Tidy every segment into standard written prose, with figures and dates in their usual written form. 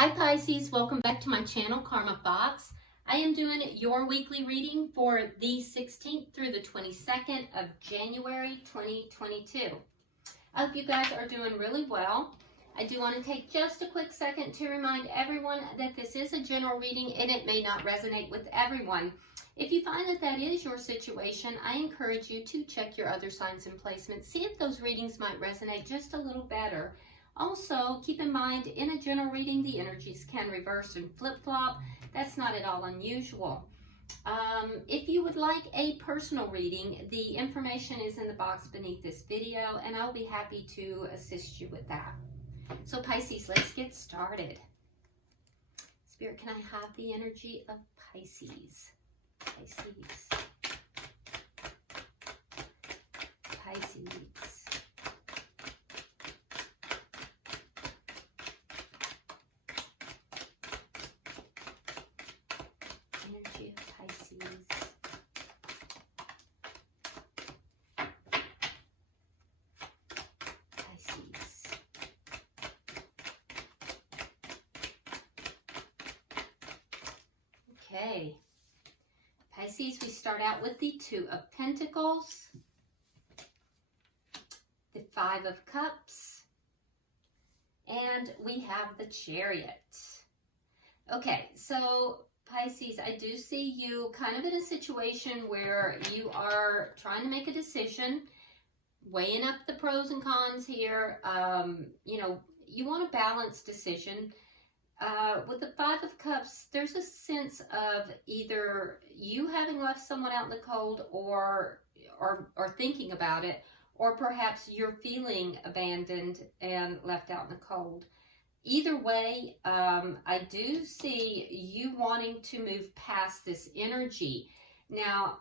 Hi Pisces, welcome back to my channel, Karma Fox. I am doing your weekly reading for the 16th through the 22nd of January 2022. I hope you guys are doing really well. I do want to take just a quick second to remind everyone that this is a general reading and it may not resonate with everyone. If you find that that is your situation, I encourage you to check your other signs and placements. See if those readings might resonate just a little better. Also, keep in mind, in a general reading, the energies can reverse and flip-flop. That's not at all unusual. If you would like a personal reading, the information is in the box beneath this video, and I'll be happy to assist you with that. So Pisces, let's get started. Spirit, can I have the energy of Pisces? Pisces. Pisces. Energy of Pisces. Pisces. Okay. Pisces, we start out with the Two of Pentacles, the Five of Cups, and we have the Chariot. Okay, so Pisces, I do see you kind of in a situation where you are trying to make a decision, weighing up the pros and cons here. You want a balanced decision. With the Five of Cups, there's a sense of either you having left someone out in the cold or thinking about it, or perhaps you're feeling abandoned and left out in the cold. Either way, I do see you wanting to move past this energy. Now,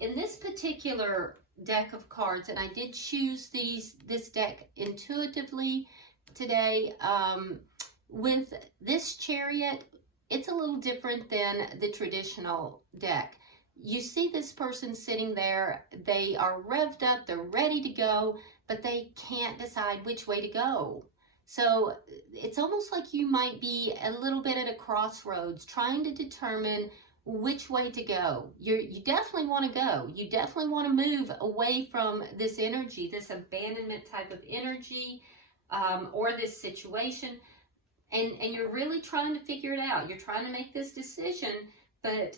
in this particular deck of cards, and I did choose this deck intuitively today, with this Chariot, it's a little different than the traditional deck. You see this person sitting there, they are revved up, they're ready to go, but they can't decide which way to go. So it's almost like you might be a little bit at a crossroads trying to determine which way to go. You definitely want to go. You definitely want to move away from this energy, this abandonment type of energy, or this situation. And you're really trying to figure it out. You're trying to make this decision, but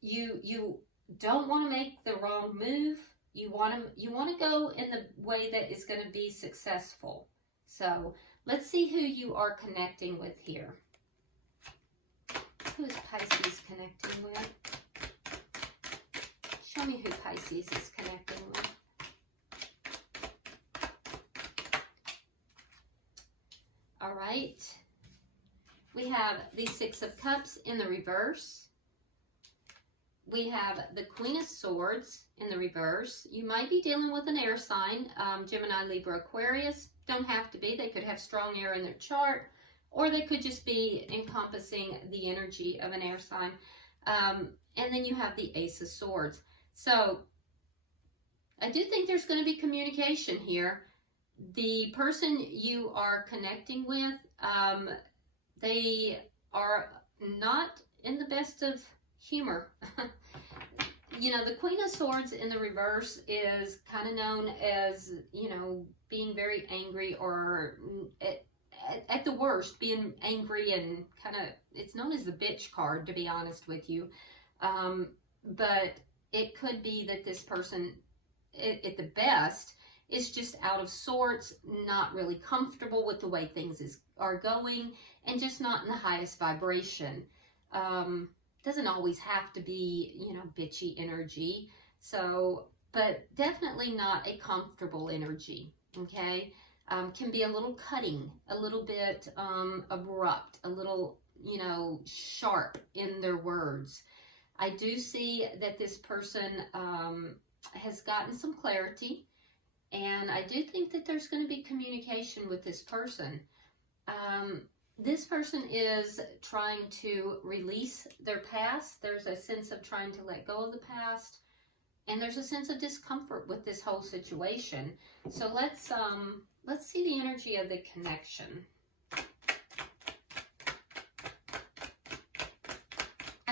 you don't want to make the wrong move. You want to go in the way that is going to be successful. So let's see who you are connecting with here. Who is Pisces connecting with? Show me who Pisces is connecting with. All right. We have the Six of Cups in the reverse. We have the Queen of Swords in the reverse. You might be dealing with an air sign, Gemini, Libra, Aquarius. Don't have to be. They could have strong air in their chart, or they could just be encompassing the energy of an air sign. And then you have the Ace of Swords. So I do think there's going to be communication here. The person you are connecting with, they are not in the best of humor. The Queen of Swords in the reverse is kind of known as, being very angry, or at the worst, being angry, and kind of, it's known as the bitch card, to be honest with you. But it could be that this person, at the best, is just out of sorts, not really comfortable with the way things are going, and just not in the highest vibration. Doesn't always have to be, bitchy energy. So, but definitely not a comfortable energy, okay? Can be a little cutting, a little bit abrupt, a little, sharp in their words. I do see that this person has gotten some clarity, and I do think that there's going to be communication with this person. This person is trying to release their past. There's a sense of trying to let go of the past. And there's a sense of discomfort with this whole situation. So let's see the energy of the connection.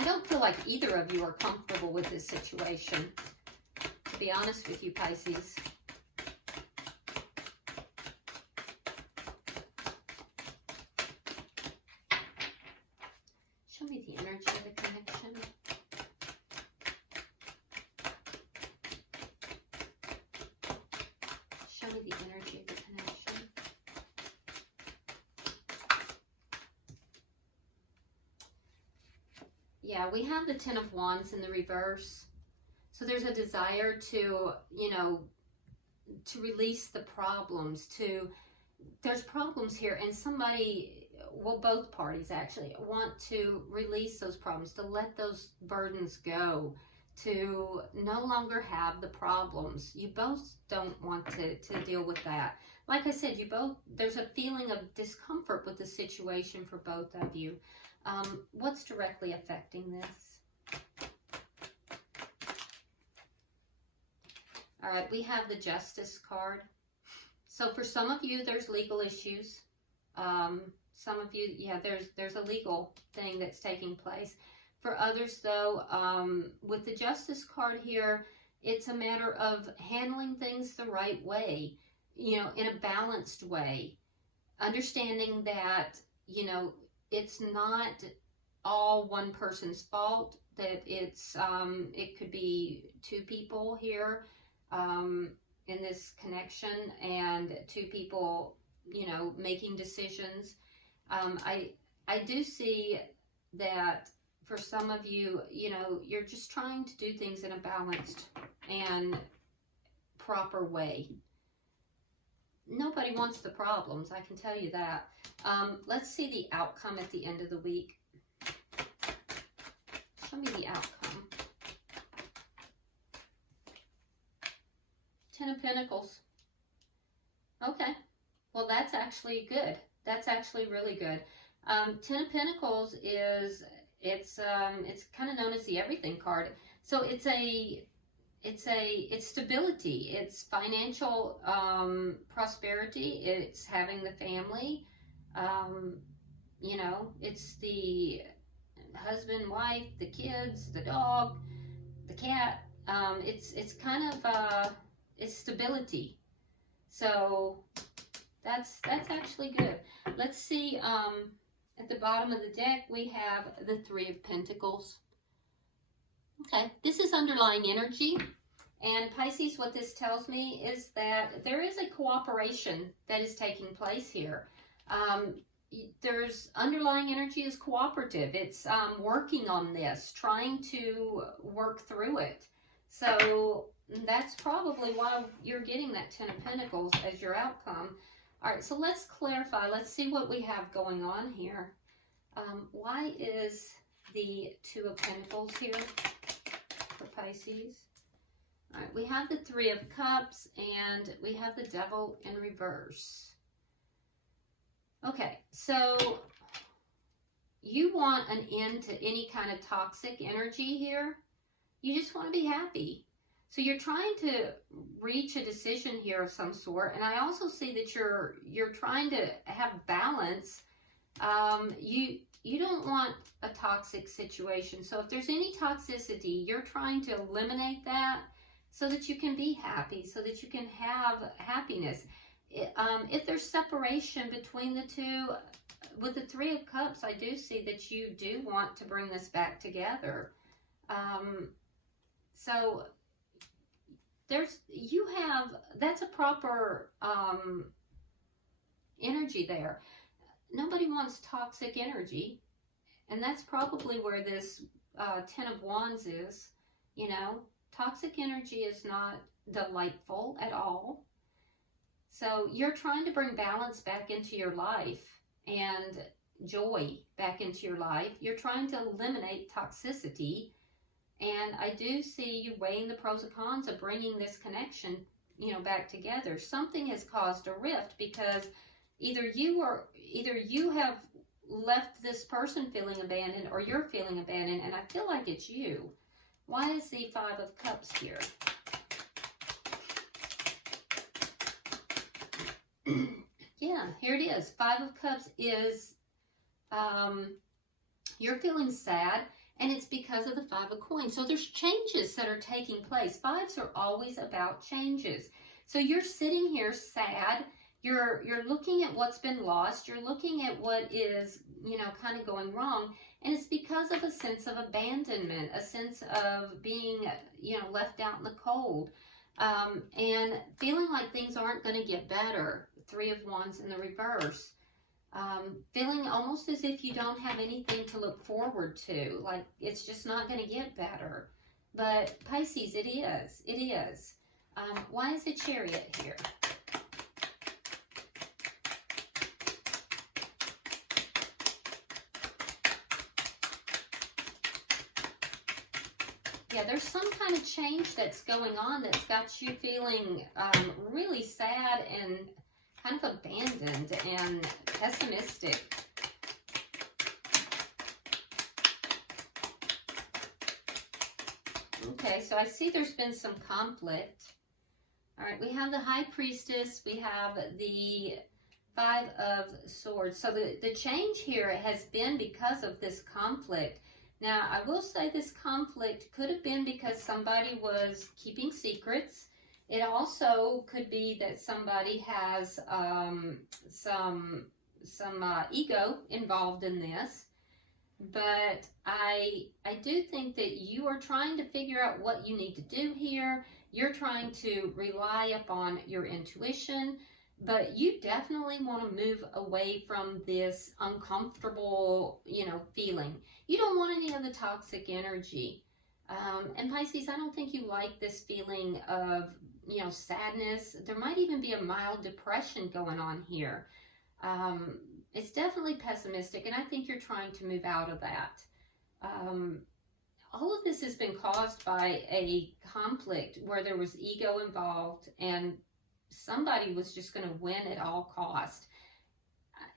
I don't feel like either of you are comfortable with this situation, to be honest with you, Pisces. Show me the energy of the connection. Show me the energy of the connection. Yeah, we have the Ten of Wands in the reverse. So there's a desire to, you know, to release the problems, there's problems here, and somebody, well, both parties actually want to release those problems, to let those burdens go, to no longer have the problems. You both don't want to deal with that. Like I said, there's a feeling of discomfort with the situation for both of you. What's directly affecting this? All right, we have the Justice card. So for some of you, there's legal issues. Some of you, yeah, there's a legal thing that's taking place. For others, though, with the Justice card here, it's a matter of handling things the right way, you know, in a balanced way. Understanding that, you know, it's not all one person's fault, that it's, it could be two people here in this connection, and two people, you know, making decisions. I do see that for some of you, you know, you're just trying to do things in a balanced and proper way. Nobody wants the problems, I can tell you that. Let's see the outcome at the end of the week. Show me the outcome. Ten of Pentacles. Okay. Well, that's actually good. That's actually really good. Ten of Pentacles is, it's kind of known as the everything card. So it's stability, it's financial prosperity, it's having the family, you know, it's the husband, wife, the kids, the dog, the cat. It's kind of it's stability. So that's actually good. Let's see, at the bottom of the deck we have the Three of Pentacles. Okay, this is underlying energy, and Pisces, what this tells me is that there is a cooperation that is taking place here. There's underlying energy is cooperative. It's working on this, trying to work through it. So that's probably why you're getting that Ten of Pentacles as your outcome. All right, so let's clarify. Let's see what we have going on here. Why is the Two of Pentacles here for Pisces? All right, we have the Three of Cups, and we have the Devil in reverse. Okay, so you want an end to any kind of toxic energy here. You just want to be happy. So you're trying to reach a decision here of some sort, and I also see that you're trying to have balance. You don't want a toxic situation. So if there's any toxicity, you're trying to eliminate that so that you can be happy, so that you can have happiness. If there's separation between the two, with the Three of Cups, I do see that you do want to bring this back together. So that's a proper energy there. Nobody wants toxic energy, and that's probably where this Ten of Wands is. You know, toxic energy is not delightful at all. So you're trying to bring balance back into your life and joy back into your life. You're trying to eliminate toxicity. And I do see you weighing the pros and cons of bringing this connection, you know, back together. Something has caused a rift because either you have left this person feeling abandoned, or you're feeling abandoned, and I feel like it's you. Why is the Five of Cups here? Yeah, here it is. Five of Cups is you're feeling sad, and it's because of the Five of Coins. So there's changes that are taking place. Fives are always about changes. So you're sitting here sad. You're looking at what's been lost. You're looking at what is, you know, kind of going wrong. And it's because of a sense of abandonment, a sense of being, you know, left out in the cold, and feeling like things aren't going to get better. Three of Wands in the reverse. Feeling almost as if you don't have anything to look forward to, like it's just not going to get better. But Pisces, it is. It is. Why is the Chariot here? Yeah, there's some kind of change that's going on that's got you feeling really sad and kind of abandoned and pessimistic. Okay, so I see there's been some conflict. All right, we have the High Priestess. We have the Five of Swords. So the change here has been because of this conflict. Now, I will say this conflict could have been because somebody was keeping secrets. It also could be that somebody has some ego involved in this. But I do think that you are trying to figure out what you need to do here. You're trying to rely upon your intuition. But you definitely want to move away from this uncomfortable, you know, feeling. You don't want any of the toxic energy. And Pisces, I don't think you like this feeling of, you know, sadness. There might even be a mild depression going on here. It's definitely pessimistic, and I think you're trying to move out of that. All of this has been caused by a conflict where there was ego involved and somebody was just going to win at all cost.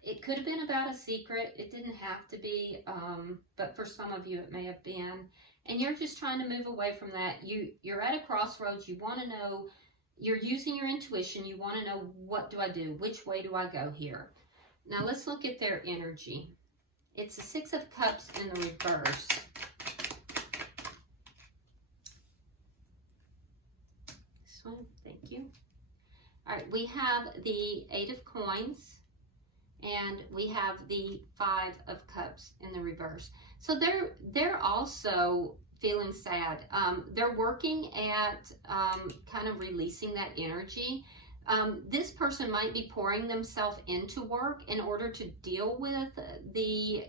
It could have been about a secret. It didn't have to be, but for some of you it may have been. And you're just trying to move away from that. You're at a crossroads. You want to know, you're using your intuition. You want to know, what do I do? Which way do I go here? Now let's look at their energy. It's the Six of Cups in the reverse. This one, thank you. All right, we have the Eight of Coins, and we have the Five of Cups in the reverse. So they're also feeling sad. They're working at kind of releasing that energy. This person might be pouring themselves into work in order to deal with the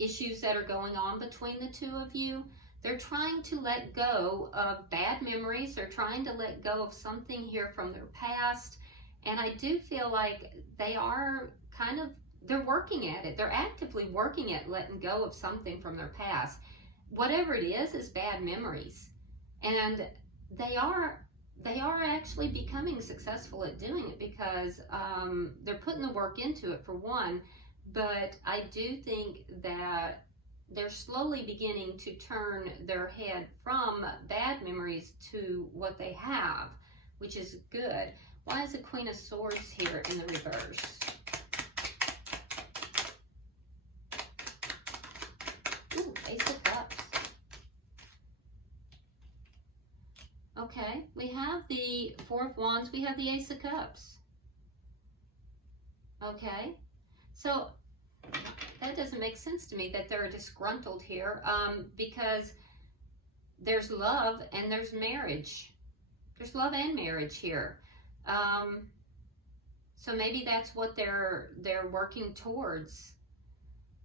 issues that are going on between the two of you. They're trying to let go of bad memories. They're trying to let go of something here from their past. And I do feel like they are kind of, they're working at it. They're actively working at letting go of something from their past. Whatever it is bad memories. And they are actually becoming successful at doing it because they're putting the work into it, for one. But I do think that they're slowly beginning to turn their head from bad memories to what they have, which is good. Why is the Queen of Swords here in the reverse? Ooh, Ace of Cups. Okay, we have the Four of Wands. We have the Ace of Cups. Okay, so that doesn't make sense to me that they're disgruntled here, because there's love and there's marriage. There's love and marriage here. So maybe that's what they're working towards.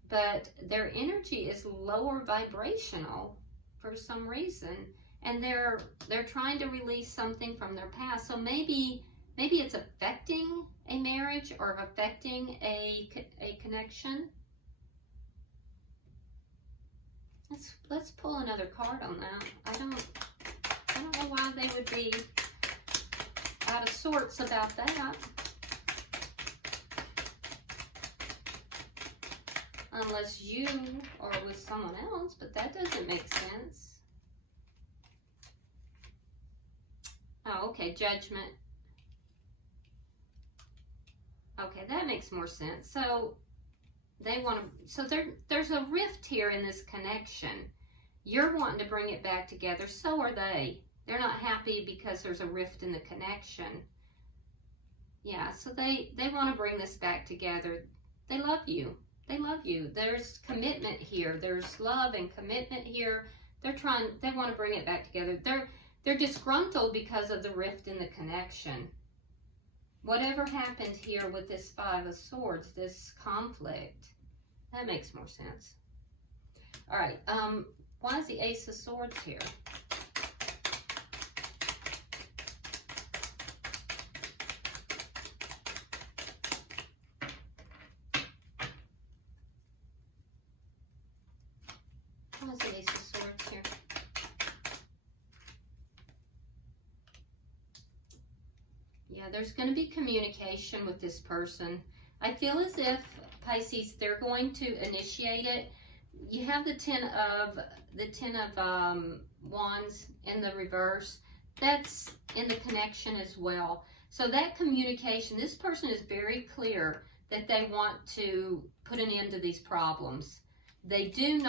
But their energy is lower vibrational for some reason, and they're trying to release something from their past. So maybe it's affecting a marriage or affecting a connection. Let's pull another card on that. I don't know why they would be out of sorts about that. Unless you are with someone else, but that doesn't make sense. Oh, okay, Judgment. Okay, that makes more sense. So They want to, so there's a rift here in this connection. You're wanting to bring it back together. So are they. They're not happy because there's a rift in the connection. Yeah, so they want to bring this back together. They love you. They love you. There's commitment here. There's love and commitment here. They want to bring it back together. They're disgruntled because of the rift in the connection. Whatever happened here with this Five of Swords, this conflict, that makes more sense. All right, why is the Ace of Swords here? Why is the Ace of Swords here? Yeah, there's going to be communication with this person. I feel as if, Pisces, they're going to initiate it. You have the Ten of Wands in the reverse. That's in the connection as well. So that communication, this person is very clear that they want to put an end to these problems. They've been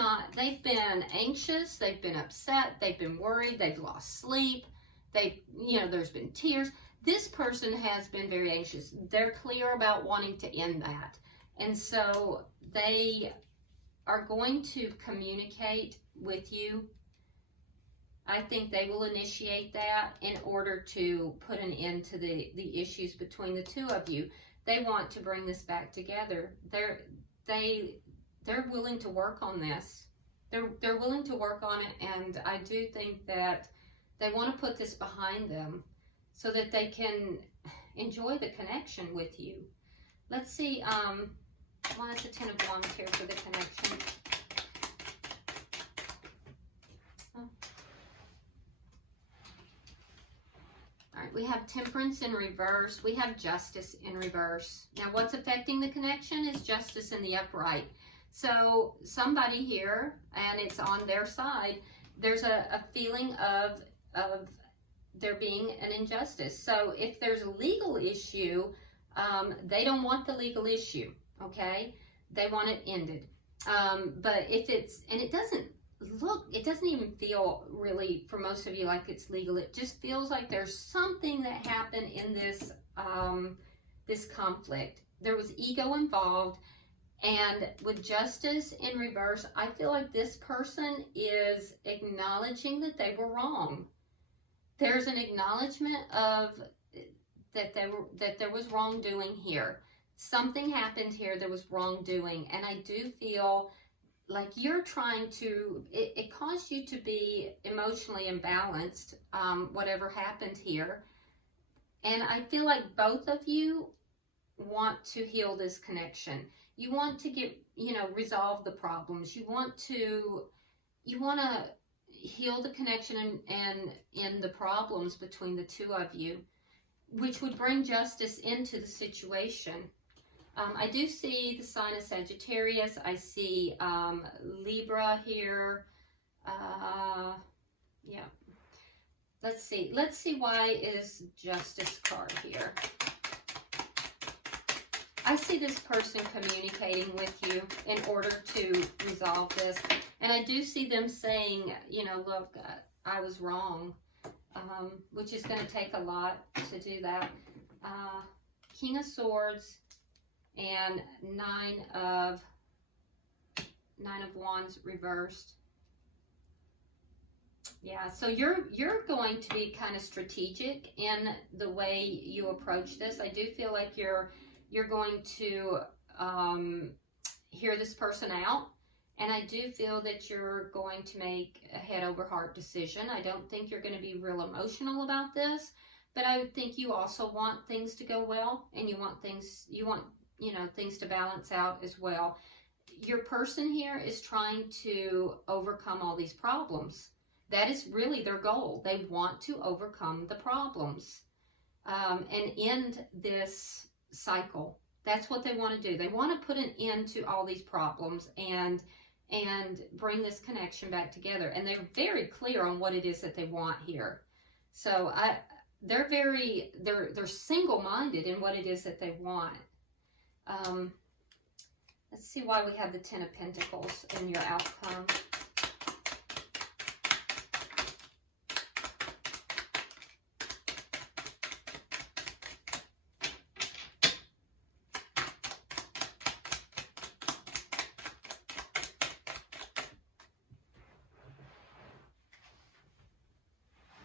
anxious, they've been upset, they've been worried, they've lost sleep, there's been tears. This person has been very anxious. They're clear about wanting to end that. And so they are going to communicate with you. I think they will initiate that in order to put an end to the issues between the two of you. They want to bring this back together. They're willing to work on this. They're willing to work on it, and I do think that they want to put this behind them so that they can enjoy the connection with you. Let's see, why is the Ten of Wands here for the connection? Oh. All right, we have Temperance in reverse. We have Justice in reverse. Now, what's affecting the connection is Justice in the upright. So somebody here, and it's on their side, there's a feeling of there being an injustice. So if there's a legal issue, they don't want the legal issue, okay? They want it ended. But if it's, and it doesn't even feel really, for most of you, like it's legal. It just feels like there's something that happened in this, this conflict. There was ego involved. And with Justice in reverse, I feel like this person is acknowledging that they were wrong. There's an acknowledgement of that there was wrongdoing here. Something happened here, there was wrongdoing. And I do feel like you're trying to, it caused you to be emotionally imbalanced, whatever happened here. And I feel like both of you want to heal this connection. You want to resolve the problems. You want to heal the connection and end the problems between the two of you, which would bring justice into the situation. I do see the sign of Sagittarius. I see Libra here. Yeah. Let's see why is Justice card here. I see this person communicating with you in order to resolve this. And I do see them saying, look, I was wrong, which is going to take a lot to do that. King of Swords and Nine of Wands reversed. Yeah, so you're going to be kind of strategic in the way you approach this. I do feel like you're going to hear this person out, and I do feel that you're going to make a head over heart decision. I don't think you're going to be real emotional about this, but I would think you also want things to go well, and you want things to balance out as well. Your person here is trying to overcome all these problems. That is really their goal. They want to overcome the problems and end this cycle. That's what they want to do. They want to put an end to all these problems and bring this connection back together. And they're very clear on what it is that they want here. So they're single-minded in what it is that they want. Let's see why we have the Ten of Pentacles in your outcome.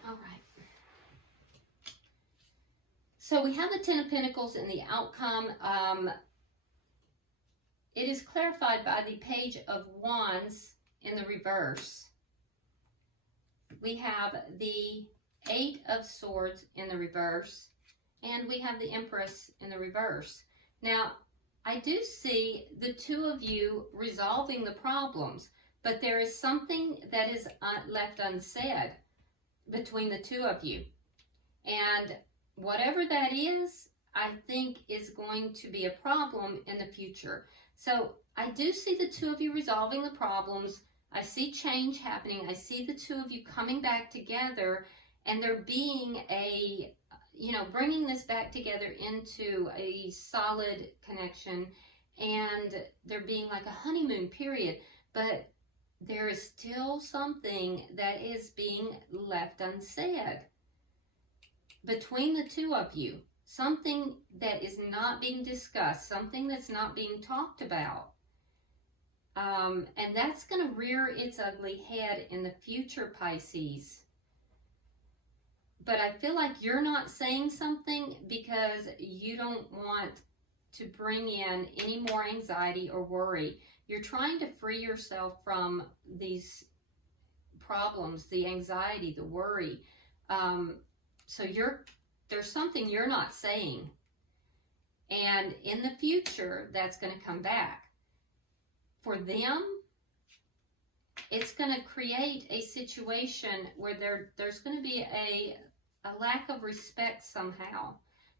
All right. So we have the Ten of Pentacles in the outcome. It is clarified by the Page of Wands in the reverse. We have the Eight of Swords in the reverse, and we have the Empress in the reverse. Now, I do see the two of you resolving the problems, but there is something that is left unsaid between the two of you. And whatever that is, I think is going to be a problem in the future. So I do see the two of you resolving the problems. I see change happening. I see the two of you coming back together, and there being a, bringing this back together into a solid connection, and there being like a honeymoon period. But there is still something that is being left unsaid between the two of you. Something that is not being discussed, something that's not being talked about. And that's going to rear its ugly head in the future, Pisces. But I feel like you're not saying something because you don't want to bring in any more anxiety or worry. You're trying to free yourself from these problems, the anxiety, the worry. So there's something you're not saying. And in the future, that's going to come back. For them, it's going to create a situation where there's going to be a lack of respect somehow.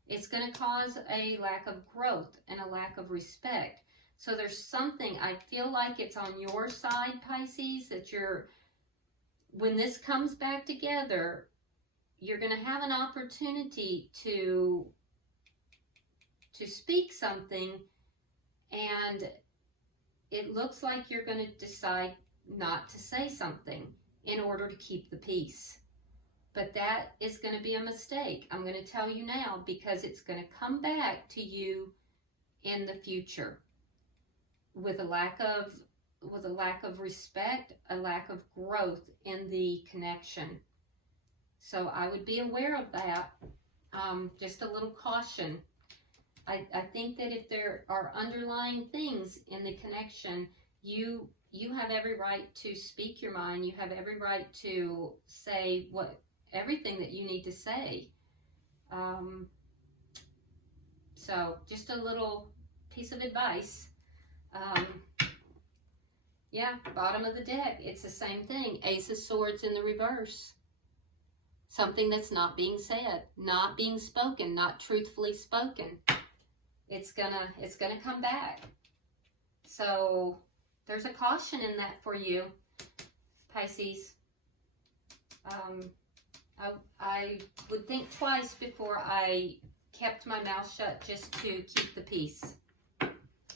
It's going to cause a lack of growth and a lack of respect. So there's something, I feel like it's on your side, Pisces, that when this comes back together, you're going to have an opportunity to speak something, and it looks like you're going to decide not to say something in order to keep the peace. But that is going to be a mistake. I'm going to tell you now, because it's going to come back to you in the future with a lack of respect, a lack of growth in the connection. So I would be aware of that. Just a little caution. I think that if there are underlying things in the connection, you have every right to speak your mind. You have every right to say everything that you need to say. So just a little piece of advice. Yeah, bottom of the deck, it's the same thing. Ace of Swords in the reverse. Something that's not being said, not being spoken, not truthfully spoken. It's gonna come back. So there's a caution in that for you, Pisces. I would think twice before I kept my mouth shut just to keep the peace. All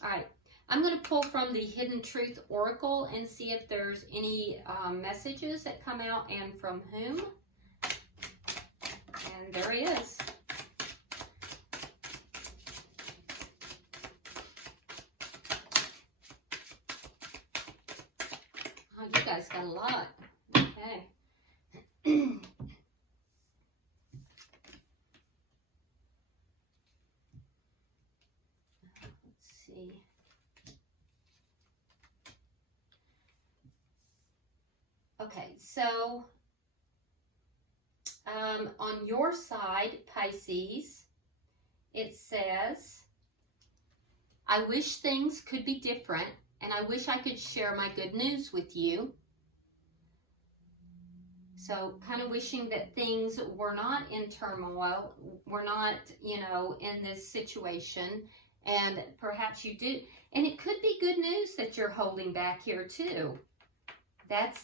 right, I'm going to pull from the Hidden Truth Oracle and see if there's any messages that come out and from whom. And there he is. Oh, you guys got a lot. Okay. Let's see. Okay, so on your side, Pisces, it says, I wish things could be different, and I wish I could share my good news with you. So kind of wishing that things were not in turmoil, were not, in this situation, and perhaps you do. And it could be good news that you're holding back here too.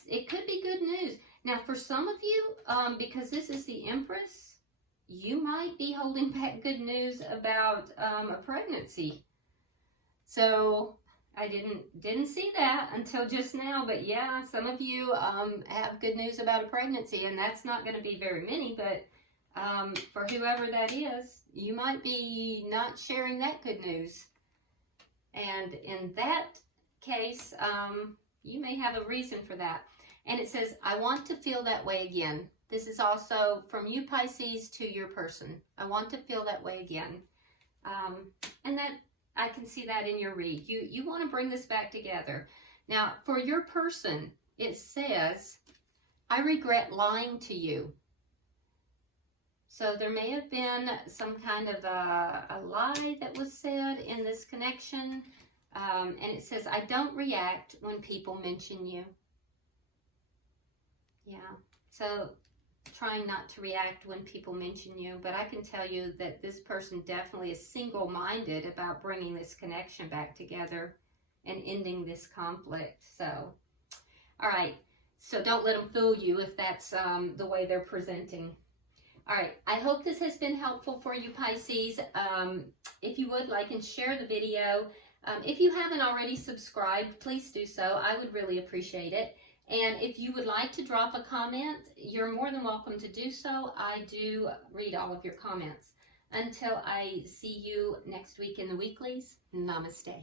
It could be good news. Now, for some of you, because this is the Empress, you might be holding back good news about a pregnancy. So, I didn't see that until just now, but yeah, some of you have good news about a pregnancy, and that's not going to be very many, but for whoever that is, you might be not sharing that good news. And in that case, you may have a reason for that. And it says, I want to feel that way again. This is also from you, Pisces, to your person. I want to feel that way again. And that I can see that in your read. You want to bring this back together. Now, for your person, it says, I regret lying to you. So there may have been some kind of a lie that was said in this connection. And it says, I don't react when people mention you. Yeah, so trying not to react when people mention you, but I can tell you that this person definitely is single-minded about bringing this connection back together and ending this conflict. So, all right, so don't let them fool you if that's the way they're presenting. All right, I hope this has been helpful for you, Pisces. If you would, like and share the video. If you haven't already subscribed, please do so. I would really appreciate it. And if you would like to drop a comment, you're more than welcome to do so. I do read all of your comments. Until I see you next week in the weeklies, namaste.